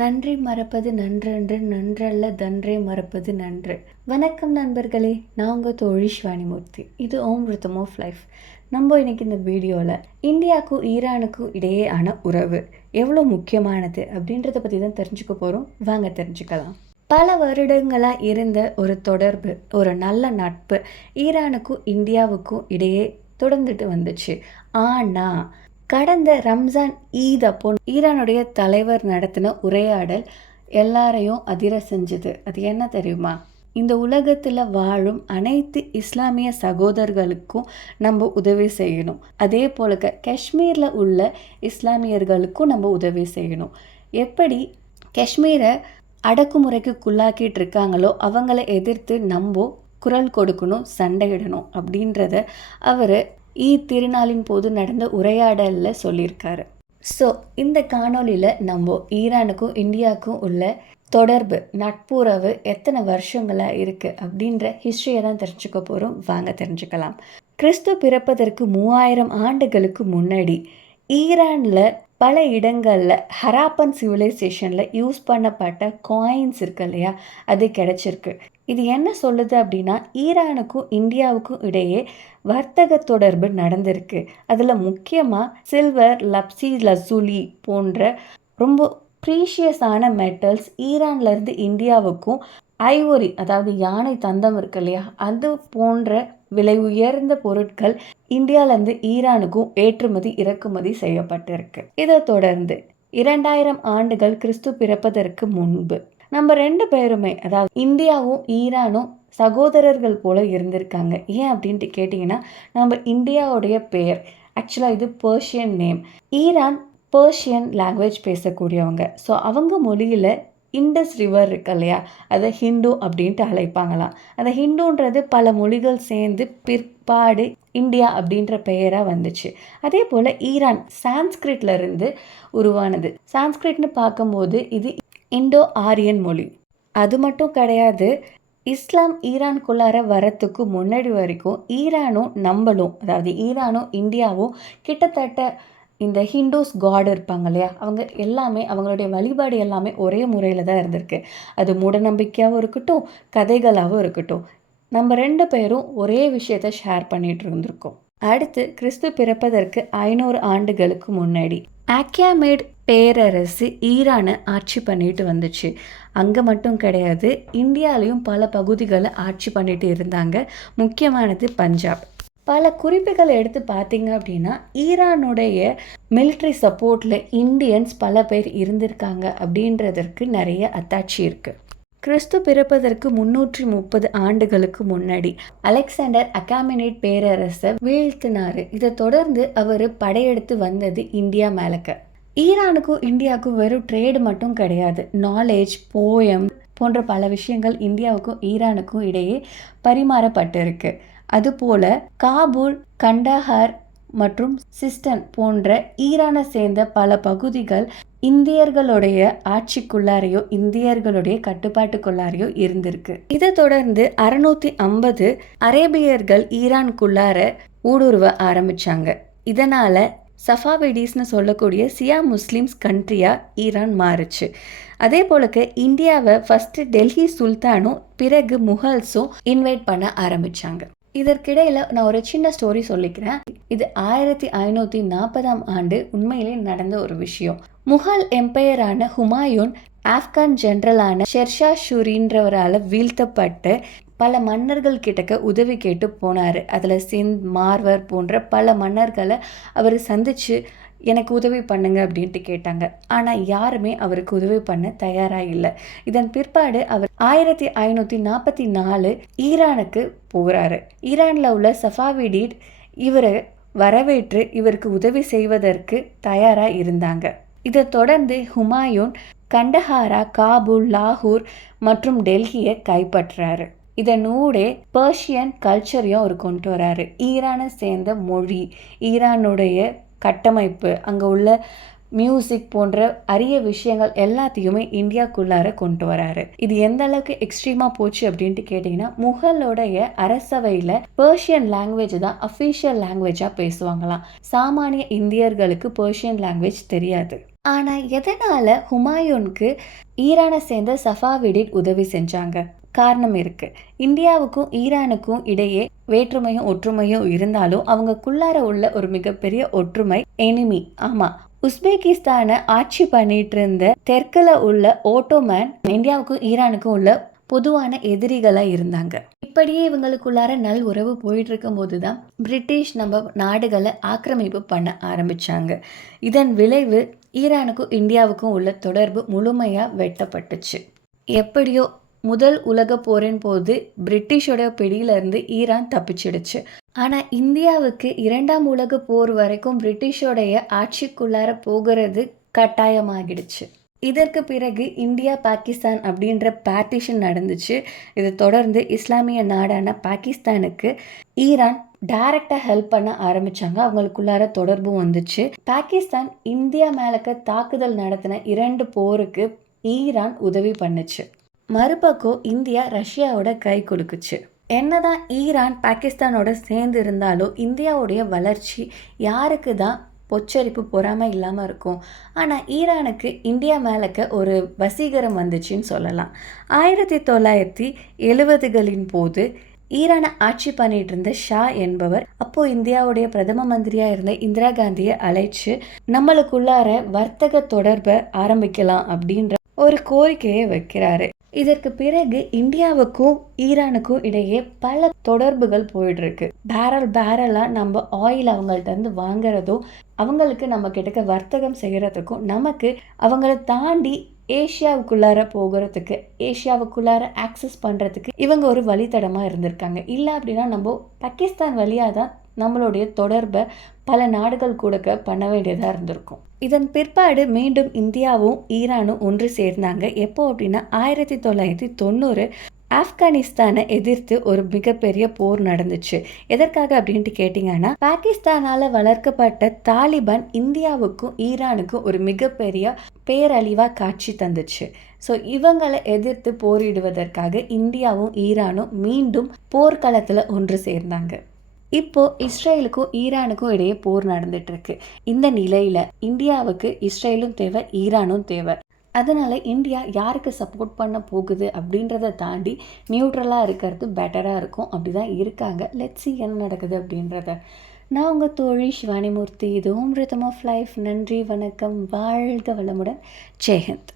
நன்றி மறப்பது நன்றன்று, நன்றல்ல தன்றே மறப்பது நன்று. வணக்கம் நண்பர்களே, நான் உங்கள் தோழி ஷிவானிமூர்த்தி. இது ஓம் ரிதம் ஆஃப் லைஃப். நம்ம இன்னைக்கு இந்த வீடியோவில் இந்தியாவுக்கும் ஈரானுக்கும் இடையேயான உறவு எவ்வளோ முக்கியமானது அப்படின்றத பற்றி தான் தெரிஞ்சுக்க போகிறோம். வாங்க தெரிஞ்சுக்கலாம். பல வருடங்களாக இருந்த ஒரு தொடர்பு, ஒரு நல்ல நட்பு ஈரானுக்கும் இந்தியாவுக்கும் இடையே தொடர்ந்துட்டு வந்துச்சு. ஆனால் கடந்த ரம்ஜான் ஈத் அப்போ ஈரானுடைய தலைவர் நடத்தின உரையாடல் எல்லாரையும் அதிர செஞ்சது. அது என்ன தெரியுமா? இந்த உலகத்தில் வாழும் அனைத்து இஸ்லாமிய சகோதரர்களுக்கும் நம்ம உதவி செய்யணும். அதே போல காஷ்மீரில் உள்ள இஸ்லாமியர்களுக்கும் நம்ம உதவி செய்யணும். எப்படி காஷ்மீரை அடக்குமுறைக்குள்ளாக்கிட்டு இருக்காங்களோ அவங்கள எதிர்த்து நம்ம குரல் கொடுக்கணும், சண்டையிடணும் அப்படின்றத அவர் திருநாளின் போது நடந்த உரையாடலில் சொல்லியிருக்காரு. ஸோ இந்த காணொலியில் நம்ம ஈரானுக்கும் இந்தியாவுக்கும் உள்ள தொடர்பு, நட்புறவு எத்தனை வருஷங்களாக இருக்குது அப்படின்ற ஹிஸ்ட்ரியை தான் தெரிஞ்சுக்க போகிறோம். வாங்க தெரிஞ்சுக்கலாம். கிறிஸ்து பிறப்பதற்கு 3000 ஆண்டுகளுக்கு முன்னாடி ஈரானில் பல இடங்களில் ஹராப்பன் சிவிலைசேஷனில் யூஸ் பண்ணப்பட்ட காயின்ஸ் இருக்கு இல்லையா, அது கிடைச்சிருக்கு. இது என்ன சொல்லுது அப்படின்னா, ஈரானுக்கும் இந்தியாவுக்கும் இடையே வர்த்தக தொடர்பு நடந்திருக்கு. அதில் முக்கியமாக சில்வர், லப்சி லசூலி போன்ற ரொம்ப ப்ரீஷியஸான மெட்டல்ஸ் ஈரான்லேருந்து இந்தியாவுக்கும், ஐவோரி அதாவது யானை தந்தம் இருக்கு இல்லையா, அது போன்ற விலை உயர்ந்த பொருட்கள் இந்தியாவிலேருந்து ஈரானுக்கும் ஏற்றுமதி இறக்குமதி செய்யப்பட்டிருக்கு. இதை தொடர்ந்து 2000 ஆண்டுகள் கிறிஸ்து பிறப்பதற்கு முன்பு நம்ம 2 பேருமே, அதாவது இந்தியாவும் ஈரானும் சகோதரர்கள் போல இருந்திருக்காங்க. ஏன் அப்படின்ட்டு கேட்டிங்கன்னா, நம்ம இந்தியாவுடைய பெயர் ஆக்சுவலாக இது Persian name. Iran Persian language பேசக்கூடியவங்க. ஸோ அவங்க மொழியில் இண்டஸ் ரிவர் இருக்கு இல்லையா, அதை ஹிந்து அப்படின்ட்டு அழைப்பாங்களாம். அந்த ஹிந்துன்றது பல மொழிகள் சேர்ந்து பிற்பாடு இந்தியா அப்படின்ற பெயராக வந்துச்சு. அதே போல் ஈரான் சான்ஸ்கிரிட்ல இருந்து உருவானது. சான்ஸ்கிரிட்னு பார்க்கும்போது இது இண்டோ ஆரியன் மொழி. அது மட்டும் கிடையாது, இஸ்லாம் ஈரானுக்குள்ளார வரத்துக்கு முன்னாடி வரைக்கும் ஈரானும் நம்மளும், அதாவது ஈரானும் இந்தியாவும் கிட்டத்தட்ட இந்த ஹிந்துஸ் காட் இருப்பாங்க இல்லையா, அவங்க எல்லாமே அவங்களுடைய வழிபாடு எல்லாமே ஒரே முறையில் தான் இருந்திருக்கு. அது மூடநம்பிக்கையாகவும் இருக்கட்டும், கதைகளாகவும் இருக்கட்டும், நம்ம 2 பேரும் ஒரே விஷயத்தை ஷேர் பண்ணிட்டு இருந்திருக்கோம். அடுத்து கிறிஸ்து பிறப்பதற்கு 500 ஆண்டுகளுக்கு முன்னாடி அக்காமேட் பேரரசு ஈரானை ஆட்சி பண்ணிட்டு வந்துச்சு. அங்கே மட்டும் கிடையாது, இந்தியாவிலையும் பல பகுதிகளை ஆட்சி பண்ணிட்டு இருந்தாங்க. முக்கியமானது பஞ்சாப். பல குறிப்புகள் எடுத்து பார்த்தீங்க அப்படின்னா, ஈரானுடைய மிலிட்ரி சப்போர்ட்டில் இந்தியன்ஸ் பல பேர் இருந்திருக்காங்க அப்படின்றதற்கு நிறைய அத்தாட்சி இருக்குது. கிறிஸ்து பிறப்பதற்கு 330 ஆண்டுகளுக்கு முன்னாடி அலெக்சாண்டர் அகாமெனேட் பேரரசை வீழ்த்தினார். இதை தொடர்ந்து அவர் படையெடுத்து வந்தது இந்தியா மேலக்க. ஈரானுக்கும் இந்தியாவுக்கும் வெறும் ட்ரேடு மட்டும் கிடையாது, நாலேஜ், போயம் போன்ற பல விஷயங்கள் இந்தியாவுக்கும் ஈரானுக்கும் இடையே பரிமாறப்பட்டிருக்கு. அதுபோல காபூல், கண்டஹார் மற்றும் சிஸ்டன் போன்ற ஈரானை சேர்ந்த பல பகுதிகள் இந்தியர்களுடைய ஆட்சிக்குள்ளாரையோ இந்தியர்களுடைய கட்டுப்பாட்டுக்குள்ளாரையோ இருந்திருக்கு. இதை தொடர்ந்து 650 அரேபியர்கள் ஈரானுக்குள்ளார ஊடுருவ ஆரம்பிச்சாங்க. இதனால சஃபாவிடிஸ்னு சொல்லக்கூடிய சியா முஸ்லிம்ஸ் கண்ட்ரியா ஈரான் மாறுச்சு. அதே போலக்கு இந்தியாவை ஃபர்ஸ்ட் டெல்லி சுல்தானும் பிறகு முகல்ஸும் இன்வைட் பண்ண ஆரம்பிச்சாங்க. இதற்கிடையில் நான் ஒரு சின்ன ஸ்டோரி சொல்லிக்கிறேன். இது 1540ஆம் ஆண்டு உண்மையிலே நடந்த ஒரு விஷயம். முகல் எம்பையரான ஹுமாயூன் ஆப்கான் ஜெனரலான ஷெர்ஷா ஷூரின்றவரால் வீழ்த்தப்பட்டு பல மன்னர்கள் கிட்டக்க உதவி கேட்டு போனார். அதில் சிந்த், மார்வர் போன்ற பல மன்னர்களை அவர் சந்தித்து எனக்கு உதவி பண்ணுங்க அப்படின்ட்டு கேட்டாங்க. ஆனால் யாருமே அவருக்கு உதவி பண்ண தயாராக இல்லை. இதன் பிற்பாடு அவர் 1544 ஈரானுக்கு போகிறாரு. ஈரானில் உள்ள சஃபாவிடிட் இவரை வரவேற்று இவருக்கு உதவி செய்வதற்கு தயாராக இருந்தாங்க. இதை தொடர்ந்து ஹுமாயூன் கண்டஹாரா, காபூல், லாகூர் மற்றும் டெல்லியை கைப்பற்றுறாரு. இதனூடே பர்ஷியன் கல்ச்சரையும் அவர் கொண்டு வராரு. ஈரானை சேர்ந்த மொழி, ஈரானுடைய கட்டமைப்பு, அங்கே உள்ள மியூசிக் போன்ற அரிய விஷயங்கள் எல்லாத்தையுமே இந்தியாக்குள்ளார கொண்டு வராரு. இது எந்த அளவுக்கு எக்ஸ்ட்ரீமாக போச்சு அப்படின்ட்டு கேட்டிங்கன்னா, முகலோடைய அரசவையில் பர்ஷியன் லாங்குவேஜ் தான் அஃபீஷியல் லாங்குவேஜாக பேசுவாங்களாம். சாமானிய இந்தியர்களுக்கு பர்ஷியன் லாங்குவேஜ் தெரியாது. ஆனால் எதனால் ஹுமாயூனுக்கு ஈரானை சேர்ந்த சஃபாவிடின் உதவி செஞ்சாங்க? காரணம் இருக்குது. இந்தியாவுக்கும் ஈரானுக்கும் இடையே வேற்றுமையும் ஒற்றுமையும் இருந்தாலும் அவங்கக்குள்ளார உள்ள ஒரு மிகப்பெரிய ஒற்றுமை எனிமி. ஆமாம், உஸ்பெகிஸ்தானை ஆட்சி பண்ணிட்டு இருந்த தெற்குல உள்ள ஓட்டோமேன் இந்தியாவுக்கும் ஈரானுக்கும் உள்ள பொதுவான எதிரிகளாக இருந்தாங்க. இப்படியே இவங்களுக்குள்ளார நல் உறவு போயிட்டு இருக்கும் போது தான் பிரிட்டிஷ் நம்ம நாடுகளை ஆக்கிரமிப்பு பண்ண ஆரம்பிச்சாங்க. இதன் விளைவு ஈரானுக்கும் இந்தியாவுக்கும் உள்ள தொடர்பு முழுமையாக வெட்டப்பட்டுச்சு. எப்படியோ முதல் உலக போரின் போது பிரிட்டிஷோட பிடியிலிருந்து ஈரான் தப்பிச்சிடுச்சு. ஆனால் இந்தியாவுக்கு இரண்டாம் உலக போர் வரைக்கும் பிரிட்டிஷோடைய ஆட்சிக்குள்ளார போகிறது கட்டாயமாகிடுச்சு. இதற்கு பிறகு இந்தியா பாகிஸ்தான் அப்படின்ற பார்ட்டிஷன் நடந்துச்சு. இதை தொடர்ந்து இஸ்லாமிய நாடான பாகிஸ்தானுக்கு ஈரான் டைரக்டாக ஹெல்ப் பண்ண ஆரம்பித்தாங்க. அவங்களுக்குள்ளார தொடர்பும் வந்துச்சு. பாகிஸ்தான் இந்தியா மேலக்க தாக்குதல் நடத்தின 2 போருக்கு ஈரான் உதவி பண்ணுச்சு. மறுபக்கம் இந்தியா ரஷ்யாவோட கை கொடுக்குச்சு. என்னதான் ஈரான் பாகிஸ்தானோட சேர்ந்து இருந்தாலும் இந்தியாவுடைய வளர்ச்சி யாருக்கு தான் பொச்சரிப்பு பொறாமல் இல்லாமல் இருக்கும். ஆனால் ஈரானுக்கு இந்தியா மேலக்க ஒரு வசீகரம் வந்துச்சுன்னு சொல்லலாம். 1970களின் போது ஈரானை ஆட்சி பண்ணிட்டு இருந்த ஷா என்பவர் அப்போது இந்தியாவுடைய பிரதம மந்திரியாக இருந்த இந்திரா காந்தியை அழைச்சு நம்மளுக்குள்ளார வர்த்தக தொடர்பை ஆரம்பிக்கலாம் அப்படின்ற ஒரு கோரிக்கையை வைக்கிறாரு. இதற்கு பிறகு இந்தியாவுக்கும் ஈரானுக்கும் இடையே பல தொடர்புகள் போயிட்டுருக்கு. பேரலாக நம்ம ஆயில் அவங்கள்ட்ட இருந்து வாங்குறதும் அவங்களுக்கு நம்ம கிட்டக்க வர்த்தகம் செய்கிறதுக்கும் நமக்கு அவங்கள தாண்டி ஏஷியாவுக்குள்ளார போகிறதுக்கு ஏஷியாவுக்குள்ளார ஆக்சஸ் பண்ணுறதுக்கு இவங்க ஒரு வழித்தடமாக இருந்திருக்காங்க. இல்லை அப்படின்னா நம்ம பாகிஸ்தான் வழியாக தான் நம்மளுடைய தொடர்பை பல நாடுகள் கூட பண்ண வேண்டியதாக இருந்திருக்கும். இதன் பிற்பாடு மீண்டும் இந்தியாவும் ஈரானும் ஒன்று சேர்ந்தாங்க. எப்போ அப்படின்னா 1990 ஆப்கானிஸ்தானை எதிர்த்து ஒரு மிகப்பெரிய போர் நடந்துச்சு. எதற்காக அப்படின்ட்டு கேட்டிங்கன்னா, பாகிஸ்தானால் வளர்க்கப்பட்ட தாலிபான் இந்தியாவுக்கும் ஈரானுக்கும் ஒரு மிகப்பெரிய பேரழிவாக காட்சி தந்துச்சு. ஸோ இவங்களை எதிர்த்து போரிடுவதற்காக இந்தியாவும் ஈரானும் மீண்டும் போர்க்களத்தில் ஒன்று சேர்ந்தாங்க. இப்போது இஸ்ரேலுக்கும் ஈரானுக்கும் இடையே போர் நடந்துட்டுருக்கு. இந்த நிலையில் இந்தியாவுக்கு இஸ்ரேலும் தேவை, ஈரானும் தேவை. அதனால் இந்தியா யாருக்கு சப்போர்ட் பண்ண போகுது அப்படின்றத தாண்டி நியூட்ரலாக இருக்கிறது பெட்டராக இருக்கும். அப்படி தான் இருக்காங்க. லெட்ஸ் சீ என்ன நடக்குது அப்படின்றத. நான் உங்கள் தோழி சிவானிமூர்த்தி. இதுவும் ரிதம் ஆஃப் லைஃப். நன்றி, வணக்கம், வாழ்க வளமுடன், ஜெய் ஹிந்த்.